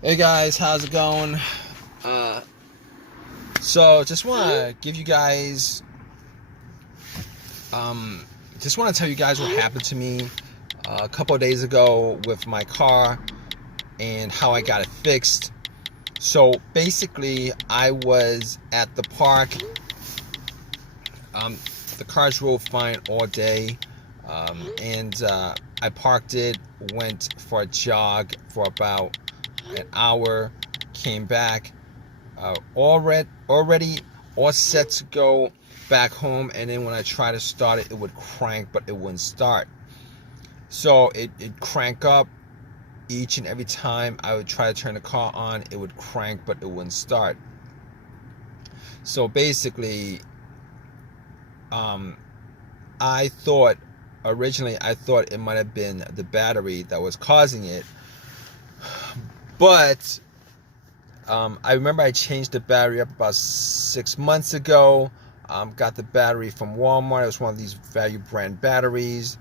Hey guys, how's it going? Uh, so just want to give you guys, um, just want to tell you guys what happened to me a couple of days ago with my car and how I got it fixed. So basically, I was at the park. Um, the cars drove fine all day, and I parked it, went for a jog for about an hour, came back. Already all set to go back home, and then when I try to start it, it would crank, but it wouldn't start. So it crank up each and every time I would try to turn the car on. It would crank, but it wouldn't start. So basically, um, I thought I thought it might have been the battery that was causing it, but I remember I changed the battery up about 6 months ago. Got the battery from Walmart. It was one of these value brand batteries.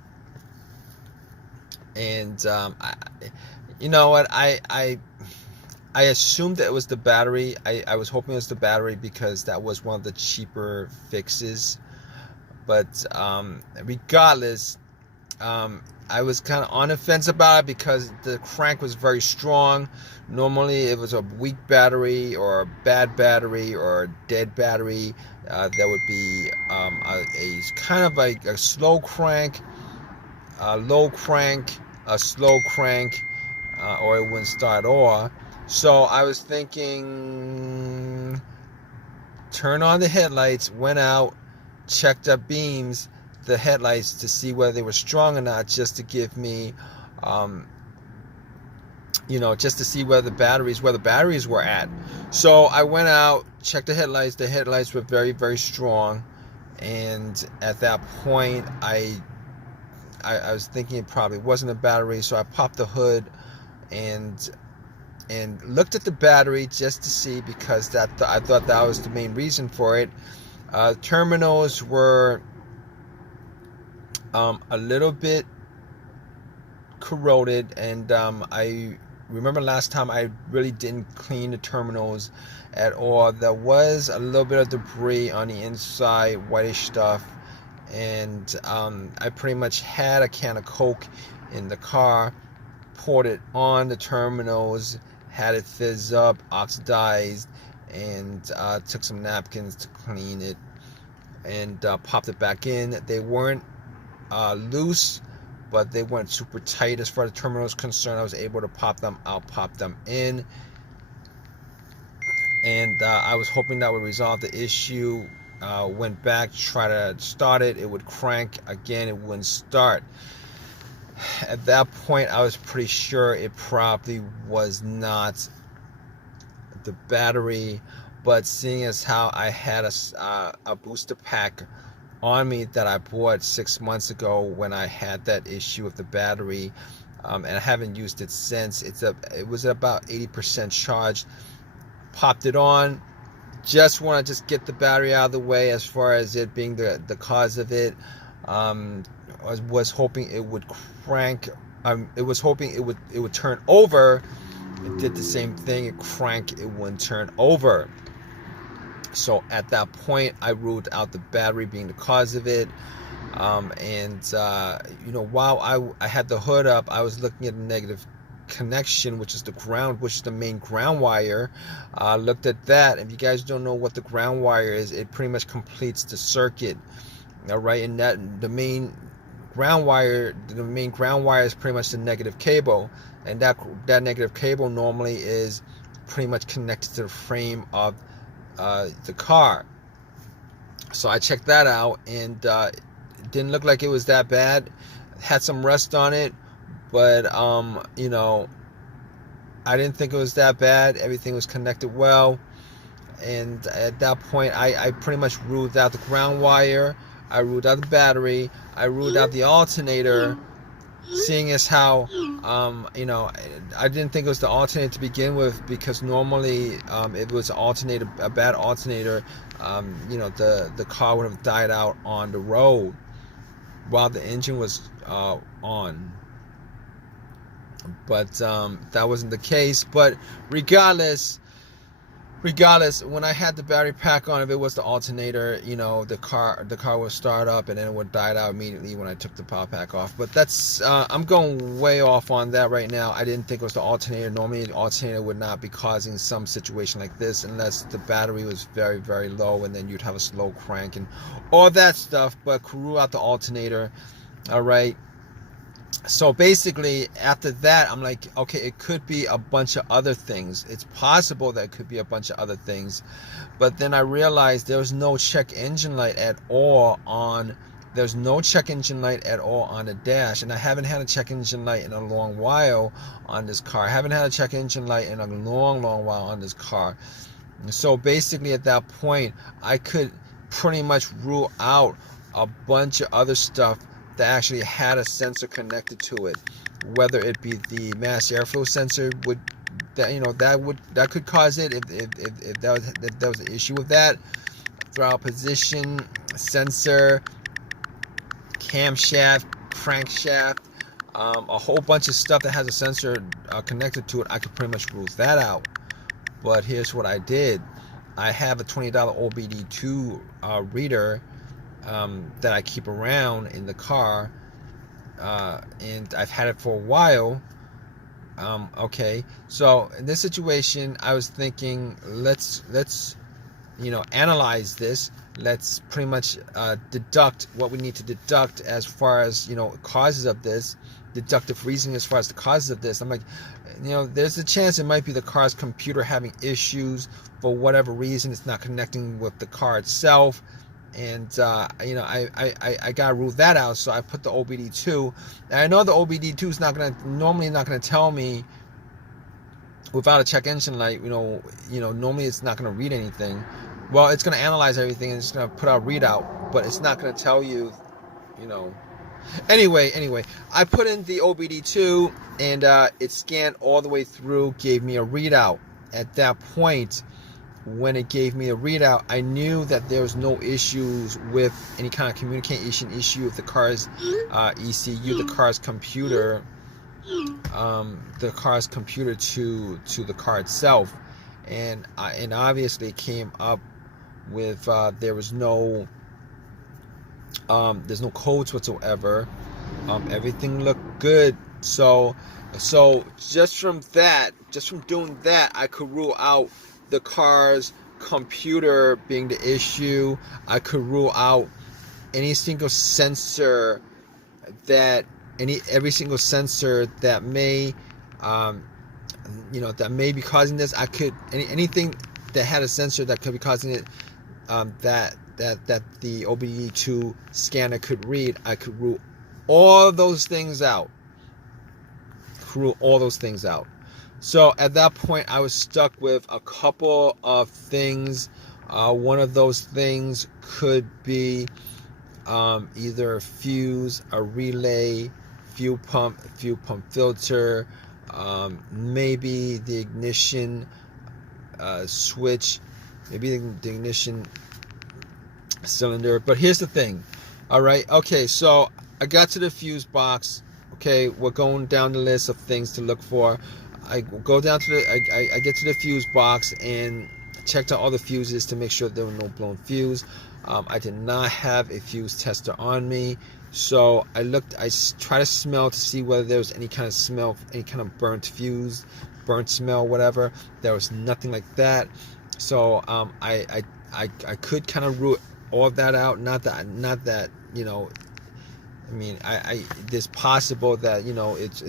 And you know what? I assumed that it was the battery. I was hoping it was the battery because that was one of the cheaper fixes. But regardless, I was kind of on the fence about it because the crank was very strong. Normally, it was a weak battery or a bad battery or a dead battery. That would be a kind of like a slow crank, a low crank, a slow crank, or it wouldn't start off. So I was thinking, turn on the headlights, went out, checked up beams, the headlights to see whether they were strong or not, just to give me, um, just to see where the batteries were at. So I went out, checked the headlights. The headlights were very, very strong, and at that point, I was thinking it probably wasn't a battery. So I popped the hood and looked at the battery just to see, because I thought that was the main reason for it. Terminals were a little bit corroded, and I remember last time I really didn't clean the terminals at all. There was a little bit of debris on the inside, whitish stuff, and I pretty much had a can of Coke in the car, poured it on the terminals, had it fizz up, oxidized, and took some napkins to clean it, and popped it back in. They weren't loose, but they weren't super tight as far as the terminal is concerned. I was able to pop them out, pop them in, and I was hoping that would resolve the issue. Went back, tried to start it, it would crank again, it wouldn't start. At that point, I was pretty sure it probably was not the battery, but seeing as how I had a booster pack on me that I bought 6 months ago when I had that issue with the battery, and I haven't used it since. It was about 80% charged. Popped it on. Just want to just get the battery out of the way as far as it being the cause of it. I was hoping it would crank. It was hoping it would turn over. It did the same thing. It cranked. It wouldn't turn over. So at that point, I ruled out the battery being the cause of it. While I had the hood up, I was looking at the negative connection, which is the ground, which is the main ground wire. Looked at that. If you guys don't know what the ground wire is, it pretty much completes the circuit. All right, and that the main ground wire is pretty much the negative cable, and that negative cable normally is pretty much connected to the frame of the car. So I checked that out, and it didn't look like it was that bad. It had some rust on it, but I didn't think it was that bad. Everything was connected well, and at that point, I pretty much ruled out the ground wire. I ruled out the battery. I ruled out the alternator. Seeing as how I didn't think it was the alternator to begin with, because normally if it was a bad alternator, the car would have died out on the road while the engine was on. but that wasn't the case. But regardless, when I had the battery pack on, if it was the alternator, the car would start up and then it would die out immediately when I took the power pack off. But that's I'm going way off on that right now. I didn't think it was the alternator. Normally the alternator would not be causing some situation like this unless the battery was very, very low, and then you'd have a slow crank and all that stuff. But rule out the alternator. All right. So basically, after that, I'm like, okay, it could be a bunch of other things. It's possible that it could be a bunch of other things. But then I realized there was no check engine light at all on, there's no check engine light at all on the dash. And I haven't had a check engine light in a long while on this car. I haven't had a check engine light in a long, long while on this car. So basically, at that point, I could pretty much rule out a bunch of other stuff that actually had a sensor connected to it, whether it be the mass airflow sensor that could cause it, if that was an issue with that, throttle position sensor, camshaft, crankshaft, a whole bunch of stuff that has a sensor connected to it. I could pretty much rule that out. But here's what I did. I have a $20 OBD2 reader that I keep around in the car, and I've had it for a while. Okay, so in this situation, I was thinking, let's analyze this. Let's pretty much deduct what we need to deduct as far as causes of this, deductive reasoning as far as the causes of this. I'm like, there's a chance it might be the car's computer having issues for whatever reason. It's not connecting with the car itself. And I gotta rule that out. So I put the OBD2. And I know the OBD2 is normally not gonna tell me without a check engine light. Normally it's not gonna read anything. Well, it's gonna analyze everything and it's gonna put out readout, but it's not gonna tell you. Anyway, I put in the OBD2 and it scanned all the way through, gave me a readout. At that point, when it gave me a readout, I knew that there was no issues with any kind of communication issue with the car's ECU, the car's computer, to the car itself, and obviously it came up with there's no codes whatsoever. Everything looked good. So just from doing that, I could rule out the car's computer being the issue. I could rule out any single sensor every single sensor that may that may be causing this. I could anything that had a sensor that could be causing it, that the OBD2 scanner could read. I could rule all those things out. So at that point, I was stuck with a couple of things. One of those things could be either a fuse, a relay, fuel pump filter, maybe the ignition switch, maybe the ignition cylinder. But here's the thing. All right. Okay. So I got to the fuse box. Okay. We're going down the list of things to look for. I go down to I get to the fuse box and checked out all the fuses to make sure there were no blown fuse. I did not have a fuse tester on me, so I tried to smell to see whether there was any kind of smell, any kind of burnt fuse, burnt smell, whatever. There was nothing like that. So I could kind of rule all of that out. Not that I mean, there's possible that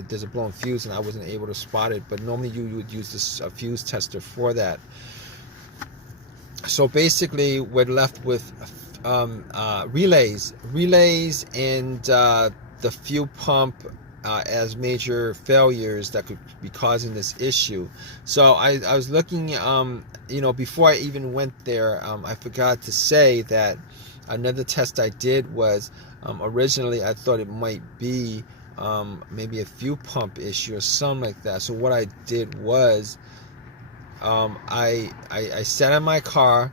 there's a blown fuse and I wasn't able to spot it, but normally you would use a fuse tester for that. So basically, we're left with relays, and the fuel pump as major failures that could be causing this issue. So I was looking, before I even went there, I forgot to say that another test I did was. Originally, I thought it might be maybe a fuel pump issue or something like that. So what I did was I sat in my car,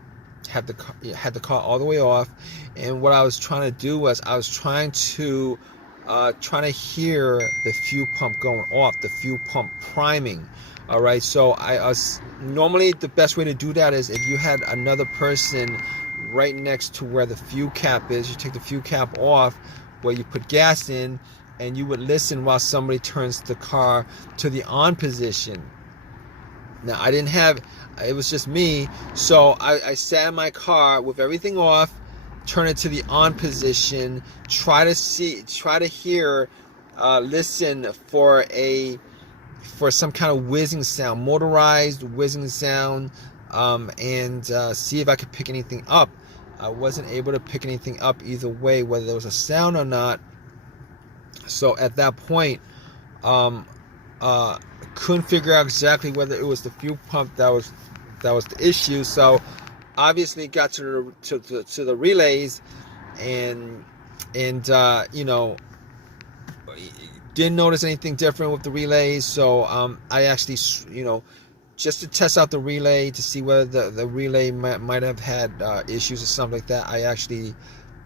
had the car all the way off, and what I was trying to do was I was trying to trying to hear the fuel pump going off, the fuel pump priming. All right, so normally the best way to do that is if you had another person right next to where the fuel cap is, you take the fuel cap off where you put gas in, and you would listen while somebody turns the car to the on position. Now I didn't have, it was just me, so I sat in my car with everything off, turn it to the on position, try to hear, listen for some kind of whizzing sound, motorized whizzing sound, and see if I could pick anything up. I wasn't able to pick anything up either way, whether there was a sound or not. So at that point, couldn't figure out exactly whether it was the fuel pump that was the issue. So obviously got to the relays, and you know, didn't notice anything different with the relays. So I actually, you know, just to test out the relay to see whether the relay might have had issues or something like that, I actually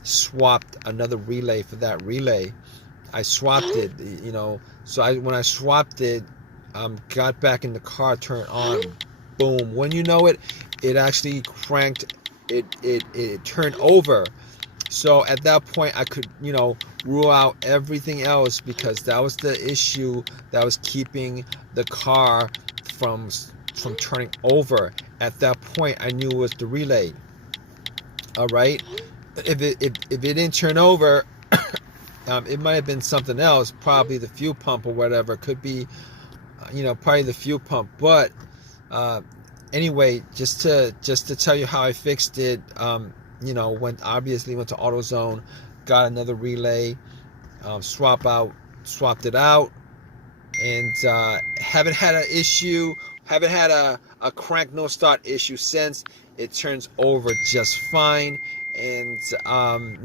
swapped another relay for that relay. I swapped it, you know. So when I swapped it, got back in the car, turned on, boom. When you know it, it actually cranked. It turned over. So at that point, I could, you know, rule out everything else, because that was the issue that was keeping the car from turning over. At that point, I knew it was the relay. All right. If it didn't turn over, it might have been something else, probably the fuel pump or whatever. Could be, you know, probably the fuel pump. But anyway, just to tell you how I fixed it, you know, went to AutoZone, got another relay, swapped it out, and haven't had an issue, haven't had a crank no start issue since. It turns over just fine. And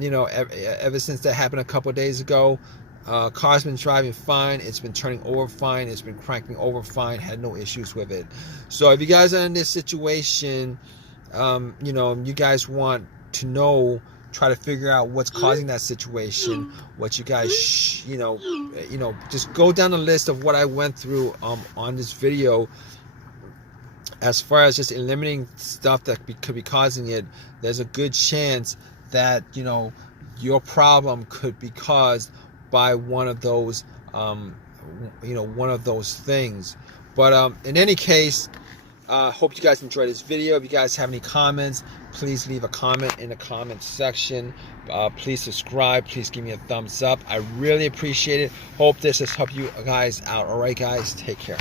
you know, ever since that happened a couple of days ago, car's been driving fine. It's been turning over fine. It's been cranking over fine. Had no issues with it. So if you guys are in this situation, you know, you guys want to know, try to figure out what's causing that situation, what you guys, you know, just go down the list of what I went through on this video. As far as just eliminating stuff that could be causing it, there's a good chance that, you know, your problem could be caused by one of those, you know, one of those things. But in any case, hope you guys enjoyed this video. If you guys have any comments, please leave a comment in the comment section. Please subscribe. Please give me a thumbs up. I really appreciate it. Hope this has helped you guys out. All right, guys, take care.